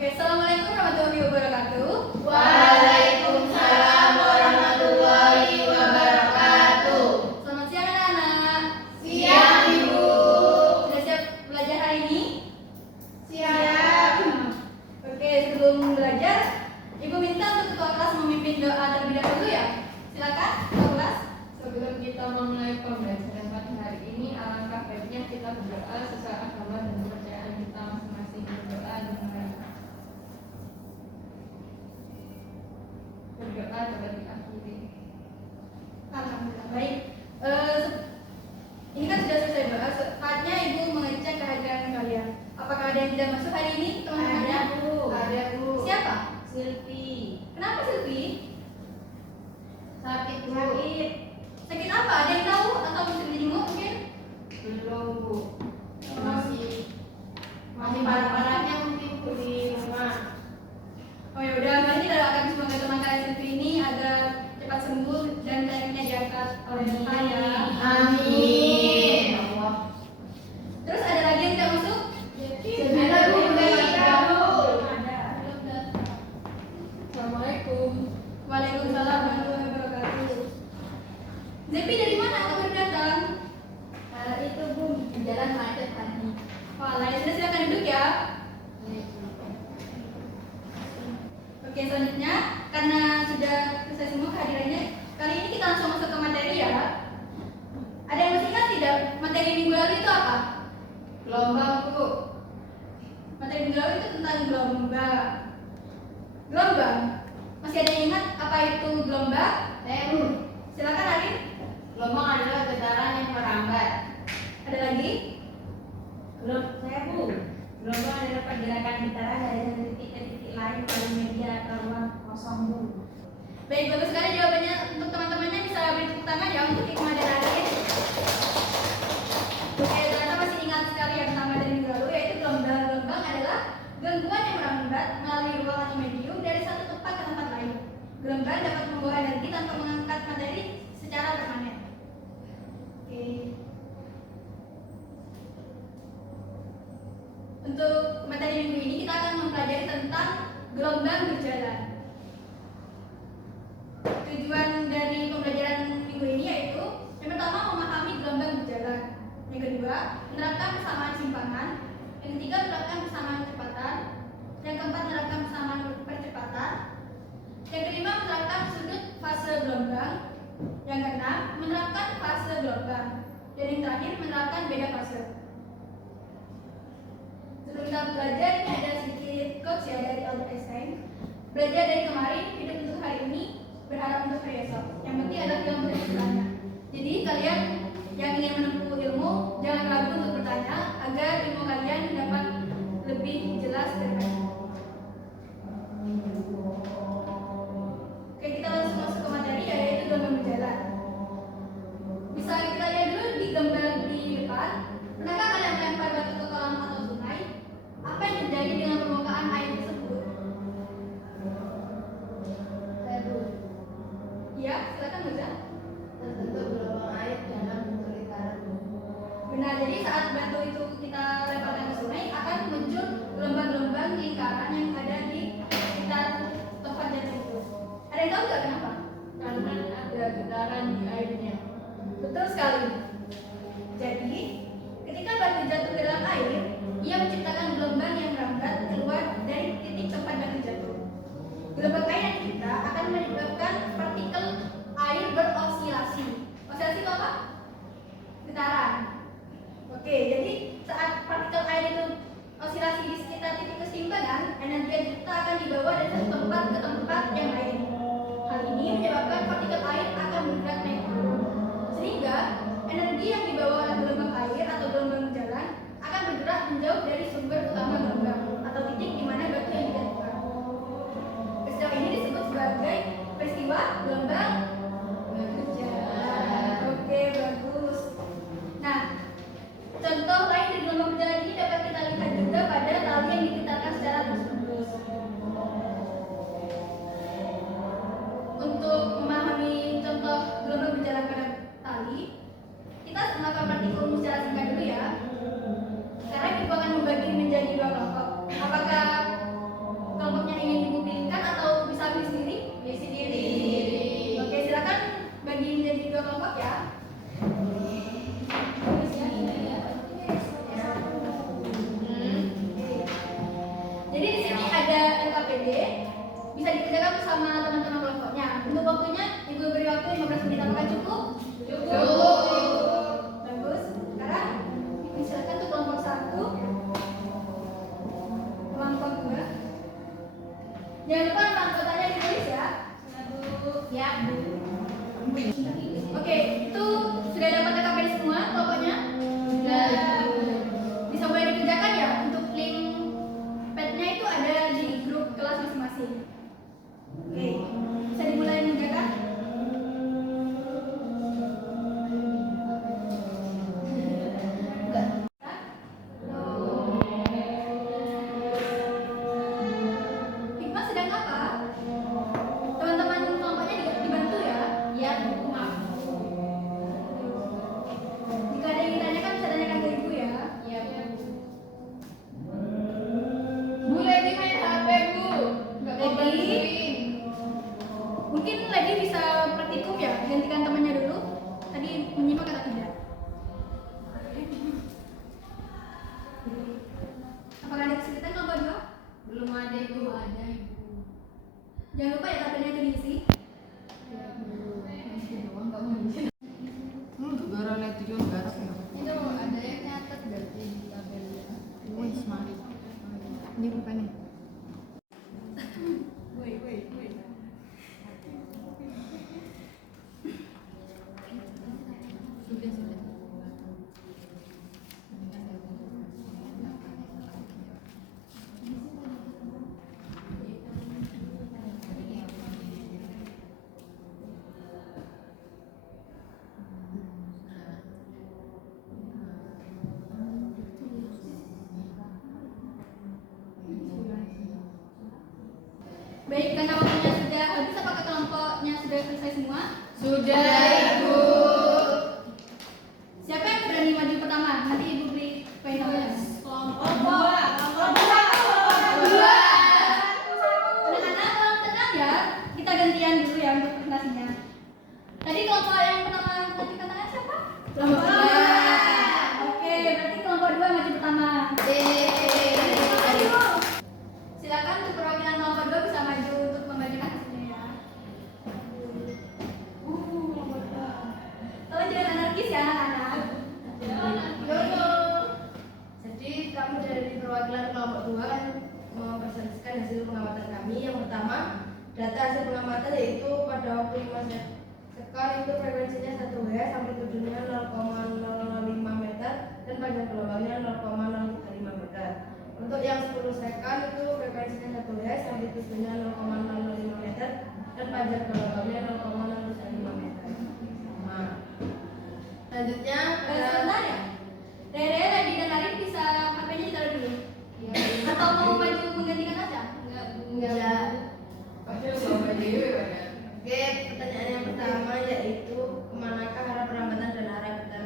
Oke, assalamualaikum warahmatullahi wabarakatuh. Waalaikumsalam warahmatullahi wabarakatuh. Selamat siang anak-anak. Siang Ibu. Sudah siap belajar hari ini? Siap. Oke, sebelum belajar, Ibu minta untuk ketua kelas memimpin doa terlebih dahulu ya. Silakan, ketua kelas. Sebelum kita memulai pembelajaran pada hari ini, alangkah baiknya kita berdoa sesuai agama dan kepercayaan kita masing-masing. Berdoa dapat diakhiri. Alhamdulillah. Baik. Ini kan sudah selesai doa. Saatnya Ibu mengecek kehadiran kalian. Apakah ada yang tidak masuk hari ini, teman-teman? Ada, Bu. Ada, Bu. Siapa? Silvi. Kenapa Silvi? Sakit, Bu. Sakit apa? Ada yang tahu atau bisa dijenguk mungkin? Belum, Bu. Masih parah-parahnya mungkin Bu di rumah. Oh ya udah, mari kita doakan semoga teman kalian Silvi ini agar cepat sembuh dan penyakitnya diangkat oleh Tuhan ya. Amin. Terus ada lagi yang tidak masuk? Ada, Bu. Ada, Bu. Assalamualaikum. Waalaikumsalam warahmatullahi wabarakatuh. Zepi dari mana kamu datang? Itu Bu, jalan macet tadi. Wah, ya sudah silakan duduk ya. Oke, selanjutnya karena sudah selesai semua kehadirannya, kali ini kita langsung masuk ke materi ya. Ada yang masih ingat tidak materi minggu lalu itu apa? Gelombang, Bu. Materi minggu lalu itu tentang gelombang. Gelombang. Masih ada yang ingat apa itu gelombang? Bu. Silakan Arin. Gelombang adalah getaran yang merambat. Ada lagi? Bu. Gelombang adalah pergerakan getaran dari satu titik ke titik lain pada media atau ruang kosong, Bu. Baik, bagus sekali jawabannya. Untuk teman-temannya bisa beri tepuk tangan ya untuk Hikmah dan Arin. Oke, ternyata masih ingat sekali yang pertama dari minggu lalu, yaitu gelombang. Gelombang adalah gangguan yang merambat melalui ruang atau medium dari satu tempat ke tempat lain. Gelombang dapat membawa energi tanpa mengangkat materi secara permanen. Oke. Untuk materi minggu ini kita akan mempelajari tentang gelombang berjalan. Tujuan dari pembelajaran minggu ini yaitu yang pertama memahami gelombang berjalan, yang kedua menerapkan persamaan simpangan, yang ketiga menerapkan persamaan kecepatan, yang keempat menerapkan persamaan percepatan, yang kelima menerapkan sudut fase gelombang, yang keenam menerapkan fase gelombang, dan yang terakhir menerapkan beda fase. Sebelum kita belajar, ini ada sedikit quotes ya dari Albert Einstein. Belajar dari kemarin, hidup untuk hari ini, berharap untuk hari esok. Yang penting adalah ilmu dan bertanya. Jadi kalian yang ingin menempuh ilmu, jangan ragu untuk bertanya agar ilmu kalian dapat lebih jelas dan baik. Oke, kita langsung masuk ke materi yaitu gelombang berjalan. Bisa kita lihat dulu di gambar di depan. Pernahkah kalian melempar batu ke kolam atau sungai? Apa yang terjadi dengan permukaan air tersebut? Ya, silakan Muza. Terbentuk gelombang air dalam bentuk lingkaran. Benar, jadi saat batu itu kita lemparkan ke sungai akan muncul gelombang-gelombang lingkaran yang ada di sekitar tempat jatuh itu. Ada yang tahu nggak kenapa? Karena ada getaran di airnya. Betul sekali. Jadi, ketika batu jatuh ke dalam air, ia menciptakan gelombang yang merambat keluar dari titik tempat batu jatuh. Gelombang air yang dicipta akan menyebabkan partikel air berosilasi. Osilasi itu apa? Getaran. Oke, jadi saat partikel air itu osilasi di sekitar titik keseimbangan, energi yang dicipta akan dibawa dari satu tempat ke tempat yang lain. Hal ini menyebabkan partikel air akan bergerak naik turun, sehingga energi yang dibawa oleh gelombang air atau gelombang berjalan akan bergerak menjauh dari sumber utama gelombang atau titik di mana batu yang dijatuhkan. Peristiwa ini disebut sebagai peristiwa gelombang berjalan. Oke, bagus. Nah, contoh lain dari gelombang berjalan ini dapat kita lihat juga pada tali yang digetarkan secara terus-menerus. Untuk memahami contoh gelombang berjalan pada tali, kita melakukan praktikum secara singkat dulu ya. Sekarang Ibu akan membagi menjadi dua kelompok. Apakah orang netizen garap ya. Itu ada yang nyatet berarti di tabelnya. Wih, mari. Ini bukannya. Sudah. Baik, karena waktunya sudah habis, apakah kelompoknya sudah selesai semua? Sudah, Ibu. Siapa yang berani maju pertama? Nanti Ibu beri poin nomornya. Kelompok dua. Dua. Anak-anak tolong tenang ya. Kita gantian dulu ya untuk presentasinya. Tadi kelompok yang pertama tadi katakan siapa? Kelompok dua. Oke, berarti kelompok dua maju pertama. Silakan untuk perwakilan kelompok dua bisa maju untuk membagikan hasilnya ya. Tolong jangan anarkis ya anak-anak. Jadi kami dari perwakilan kelompok 2 kan mempresentasikan hasil pengamatan kami. Yang pertama, data hasil pengamatan yaitu pada waktu 5 sekali itu frekuensinya 1 Hz, amplitudenya 0,005 meter dan panjang gelombangnya 0,035 meter. Untuk yang 10 sekon itu frekuensinya 1 Hz, amplitudenya 0,005 meter dan panjang gelombangnya 0,035 meter. Nah, selanjutnya Sebentar ya. Rere, Radi, dan Arif bisa HP-nya ditaruh dulu. Atau mau maju menggantikan aja? Enggak. Padahal bawa dewe ya. Oke, pertanyaan yang pertama yaitu kemanakah arah perambatan dan arah getar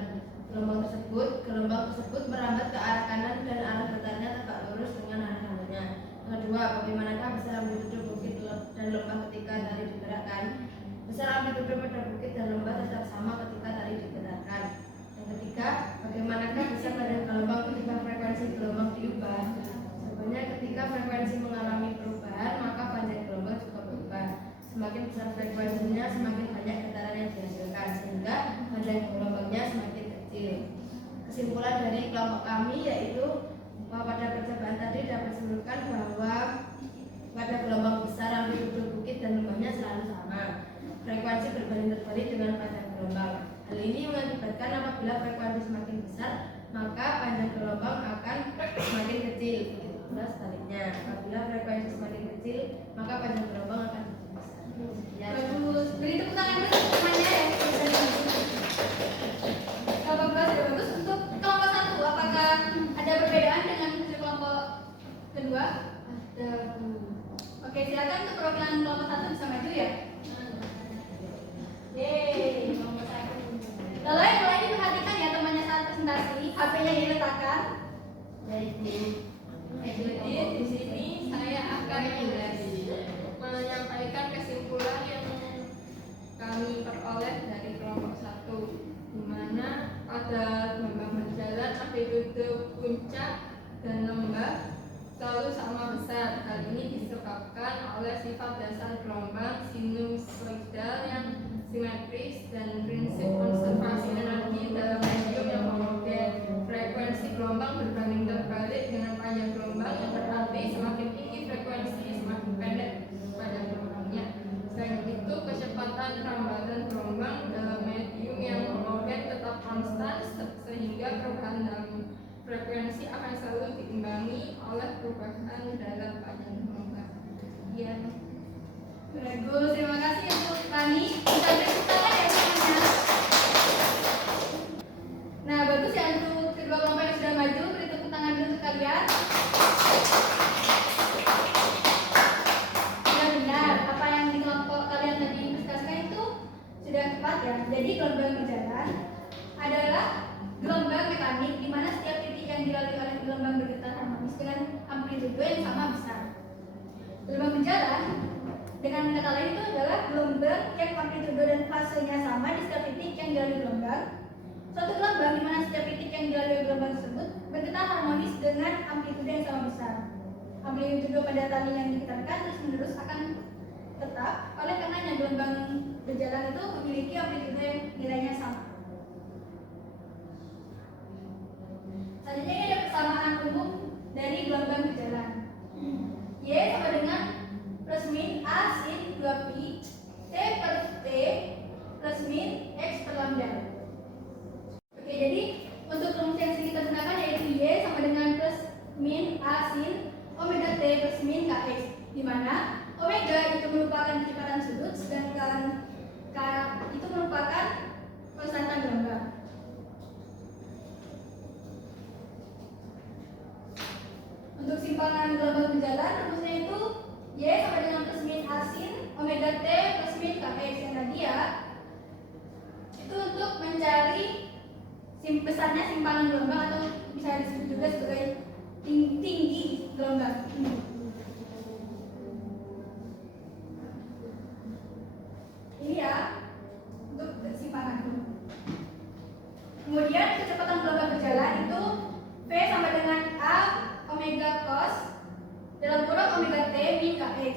gelombang tersebut? Gelombang tersebut merambat ke arah kanan dan arah getarnya tegak lurus dengan arah hambanya. Yang kedua, bagaimanakah besar amplitude bukit dan lembah ketika tali digerakkan? Besar amplitude pada bukit dan lembah tetap sama ketika tali digerakkan. Yang ketiga, bagaimanakah besar panjang gelombang ketika frekuensi gelombang diubah? Jawabannya, ketika frekuensi mengalami perubahan, maka panjang gelombang juga berubah. Semakin besar frekuensinya, semakin banyak getaran yang dihasilkan, sehingga panjang gelombangnya semakin kecil. Kesimpulan dari kelompok kami yaitu bahwa pada percobaan tadi dapat disimpulkan bahwa pada gelombang besar amplitude bukit dan lembahnya selalu sama. Frekuensi berbanding terbalik dengan panjang gelombang. Hal ini mengakibatkan apabila frekuensi semakin besar, maka panjang gelombang akan semakin kecil. Begitu pula sebaliknya, apabila frekuensi semakin kecil, maka panjang gelombang akan semakin besar. Ya. Bagus. Beri tepuk tangan dulu untuk temannya ya. Kelompok dua sudah bagus. Untuk kelompok satu, apakah ada perbedaan dengan hasil kelompok kedua? Ada, Bu. Oke, silakan untuk perwakilan kelompok satu bisa maju ya. Yeay, kelompok satu. Lalu mulai diperhatikan ya temannya saat presentasi, HP-nya diletakkan. Baik, Bu. Jadi di sini saya akan menyampaikan kesimpulan yang kami peroleh dari kelompok 1, di mana pada gelombang berjalan amplitude puncak dan lembah selalu sama besar. Hal ini disebabkan oleh sifat dasar gelombang sinusoidal yang simetris dan prinsip konservasi energi dalam medium yang homogen. Frekuensi gelombang berbanding terbalik dengan panjang gelombang, yang berarti semakin tinggi frekuensi semakin pendek panjang gelombangnya. Selain itu, kecepatan perambatan gelombang dalam medium yang homogen tetap konstan, sehingga perubahan dalam frekuensi akan selalu diimbangi oleh perubahan dalam panjang gelombang. Sekian. Bagus, terima kasih untuk Rani. Bisa beri tepuk tangan ya semuanya. Nah, bagus ya untuk kedua kelompok yang sudah maju. Beri tepuk tangan dulu untuk kalian. Sudah benar, apa yang di kelompok kalian tadi presentasikan itu sudah tepat ya. Jadi gelombang berjalan adalah gelombang mekanik di mana setiap titik yang dilalui oleh gelombang bergetar harmonis dengan amplitude yang sama besar. Gelombang berjalan dengan kata lain itu adalah gelombang yang amplitude dan fasenya sama di setiap titik yang dilalui gelombang. Suatu gelombang di mana setiap titik yang dilalui gelombang tersebut bergetar harmonis dengan amplitude yang sama besar. Amplitude pada tali yang digetarkan terus menerus akan tetap, oleh karenanya gelombang berjalan itu memiliki amplitude yang nilainya sama. keseimbangan gelombang berjalan rumusnya itu Y sama dengan plus min A sin omega T plus min Kx yang tadi ya. Itu untuk mencari besarnya simpangan gelombang atau bisa disebut juga sebagai tinggi gelombang. Ini ya untuk simpangan. Kemudian kecepatan gelombang berjalan itu V sama dengan A omega cos dalam kurung omega T min Kx.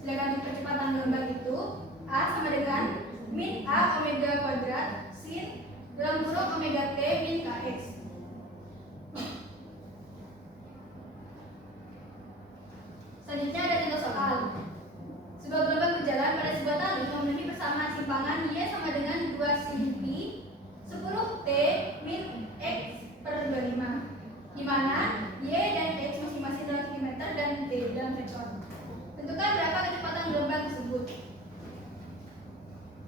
Sedangkan untuk kecepatan gelombang itu A sama dengan min A omega kuadrat sin dalam kurung omega T min Kx. Selanjutnya ada contoh soal. Sebuah gelombang berjalan pada sebuah tali memiliki persamaan simpangan Y sama dengan 2 sin pi 10 T min X per 25, di mana Y dan X masing-masing dalam cm dan T dalam vektor. Tentukan berapa kecepatan gelombang tersebut.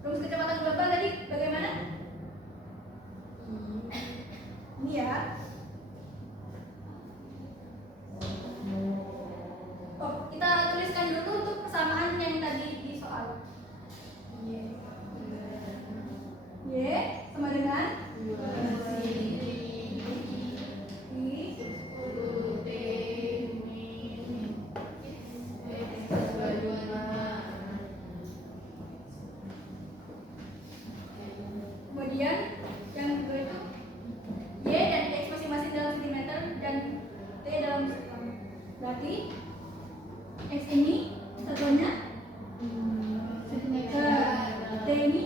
Rumus kecepatan gelombang tadi bagaimana? Ini ya. Oh, kita tuliskan dulu untuk persamaan yang tadi di soal. Y sama dengan kemudian yang kedua itu Y dan X masing-masing dalam cm dan T dalam sektor. Berarti X ini satuannya T ini.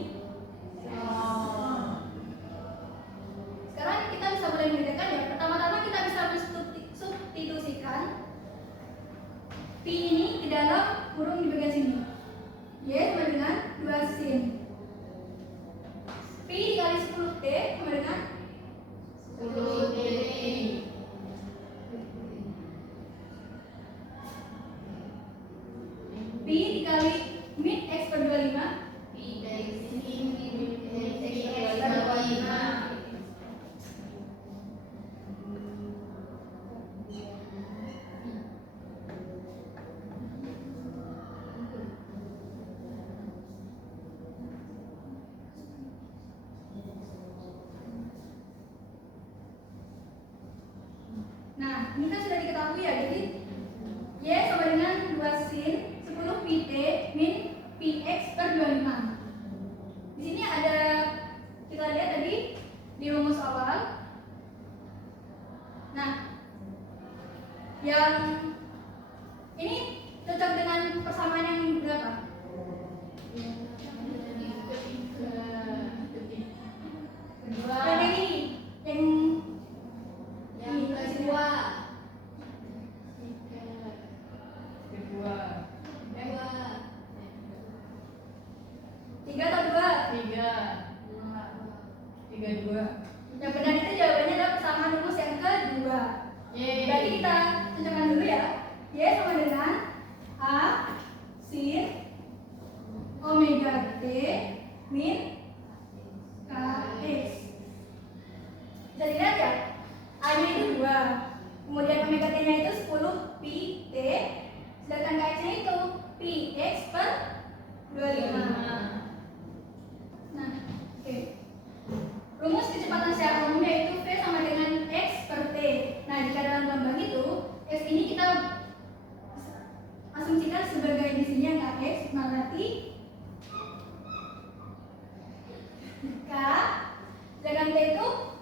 Sekarang kita bisa mulai membedakan ya. Pertama-tama kita bisa mensubstitusikan pi ini ke dalam kurung di bagian sini. Y sama dengan 2 sin pi dikali 10 T sama dengan 10 T. pi dikali min X per 25 Pi dari sini min X per 25. Nah, ini kan sudah diketahui ya. Jadi Y sama dengan 2 sin 10 pi T min pi X per 25. Di sini ada, kita lihat tadi di rumus awal. Nah, yang ini cocok dengan persamaan yang berapa? Yang ini, yang Kedua. tiga atau dua? Tiga dua. Yang benar itu jawabannya adalah persamaan rumus yang kedua. Berarti kita cocokkan dulu ya. Y sama dengan A sin omega T min Kx. Bisa dilihat ya, A-nya itu 2, kemudian omega T-nya itu 10 pi T, sedangkan Kx-nya itu pi X per 25. Nah, oke. Rumus kecepatan secara umum yaitu V sama dengan X per T. Nah, jika dalam gelombang itu X ini kita asumsikan sebagai di sini yang Kx, nah berarti K, sedangkan T itu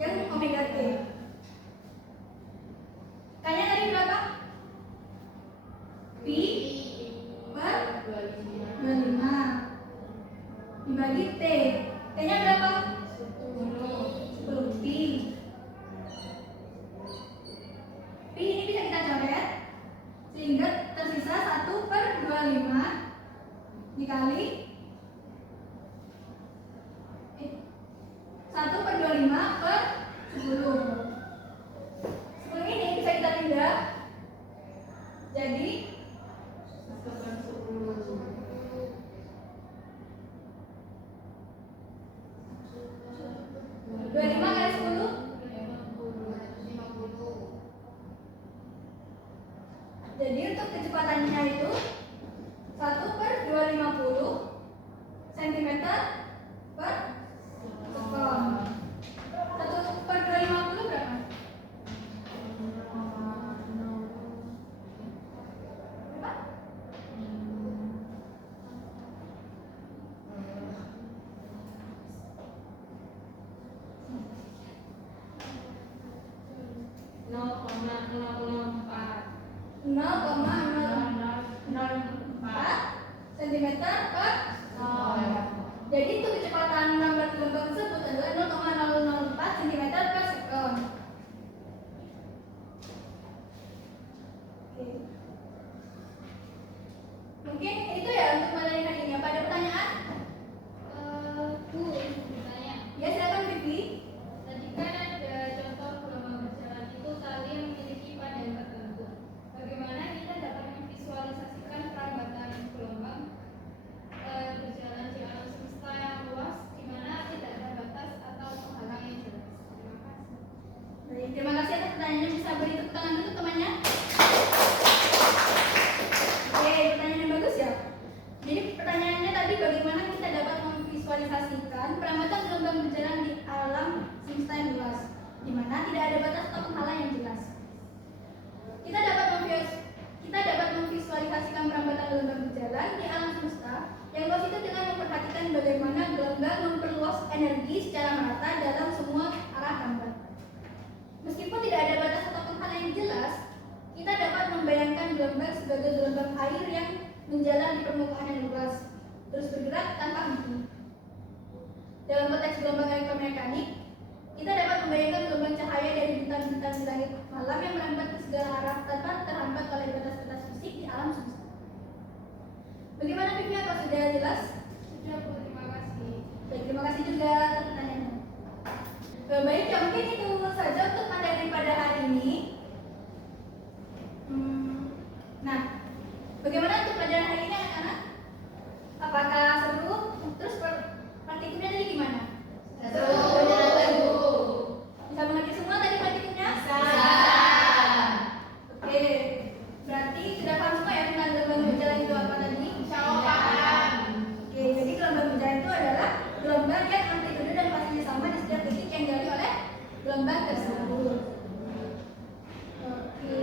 yang omega T. K-nya tadi berapa? Pi per 25 dibagi T. T-nya berapa? 10 pi. Pi ini bisa kita coret sehingga tersisa 1 per 25 dikali 1 per 25 per 10. 10 ini bisa kita tindak jadi 25 kali 10 kecepatannya itu 1/250 cm per sekon. 1/250 berapa? Berapa? nol koma nol empat 0,004 cm per sekon. Jadi untuk kecepatan merambat gelombang tersebut adalah 0,004 cm per sekon. Oke. Mungkin itu ya untuk materi hari ini. Apa ada pertanyaan? Bu, bertanya. Ya silakan Bibi. Tadi kan ada contoh gelombang berjalan itu tali yang memiliki padan tertentu. Bagaimana kita dapat memvisualisasikan perambatan gelombang berjalan di alam semesta yang luas, di mana tidak ada batas atau penghalang yang jelas? Terima kasih. Baik, terima kasih atas pertanyaannya. Bisa beri tepuk tangan dulu temannya. Oke, pertanyaan yang bagus ya. Jadi pertanyaannya tadi bagaimana kita dapat memvisualisasikan perambatan gelombang berjalan di alam semesta yang luas, di mana tidak ada batas atau penghalang yang jelas. Kita dapat memvisualisasikan perambatan gelombang berjalan di alam semesta yang luas itu dengan memperhatikan bagaimana gelombang memperluas energi secara merata dalam semua arah rambat. Meskipun tidak ada batas atau penghalang yang jelas, kita dapat membayangkan gelombang sebagai gelombang air yang menjalan di permukaan yang luas, terus bergerak tanpa henti. Dalam konteks gelombang elektromekanik, kita dapat membayangkan gelombang cahaya dari bintang-bintang di langit malam yang merambat ke segala arah tanpa terhambat oleh batas-batas fisik di alam semesta. Bagaimana Bibi? Apa sudah jelas? Sudah, Bu, terima kasih. Baik, terima kasih juga atas pertanyaannya. Baik, ya mungkin itu saja untuk materi pada hari ini. Nah, bagaimana untuk pelajaran hari ini anak-anak? Apakah seru? Terus praktikumnya tadi gimana? Seru. Bisa mengerti semua tadi praktikumnya? Oke, berarti sudah paham semua ya tentang gelombang berjalan itu apa tadi? Oke, jadi gelombang berjalan itu adalah gelombang yang amplitude dan fasenya sama di setiap titik yang dilalui oleh gelombang tersebut. Oke.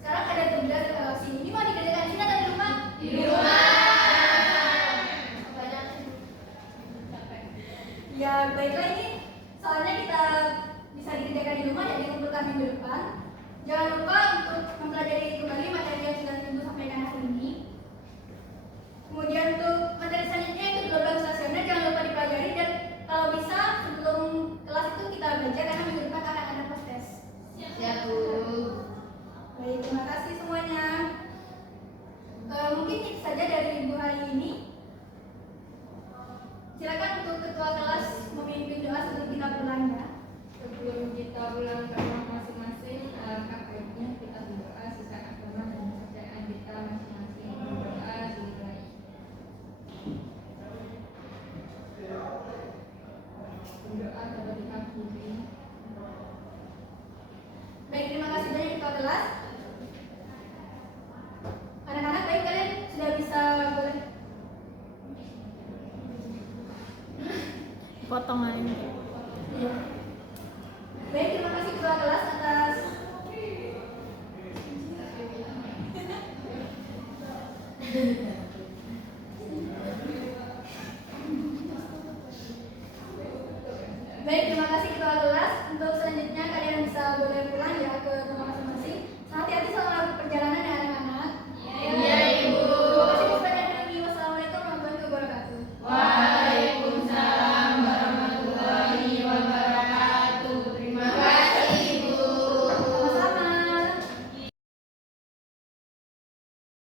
Sekarang ada tugas evaluasi. Ini mau dikerjakan di sini atau di rumah? Di rumah. Ya baiklah, ini soalnya kita bisa dikerjakan di rumah dan dikumpulkan minggu depan. Jangan lupa untuk mempelajari kembali materi yang sudah Ibu sampaikan hari ini. Kemudian untuk materi selanjutnya itu gelombang stasioner, jangan lupa dipelajari dan kalau bisa sebelum kelas itu kita belajar karena minggu depan akan ada post test. Siap, Bu. Baik, terima kasih semuanya. Mungkin itu saja dari Ibu hari ini. Silakan untuk ketua kelas memimpin doa sebelum kita pulang ya. Sebelum kita pulang ke rumah masing-masing, alangkah baiknya kita berdoa sesuai agama dan kepercayaan kita masing-masing. Berdoa dimulai. Berdoa kepada Tuhan Budi. Baik, terima kasih banyak ketua kelas. Anak-anak baik, kalian sudah bisa boleh Potong aja. ya. Baik, terima kasih ketua kelas atas Baik, terima kasih ketua kelas. Untuk selanjutnya kalian bisa boleh pulang ya ke rumah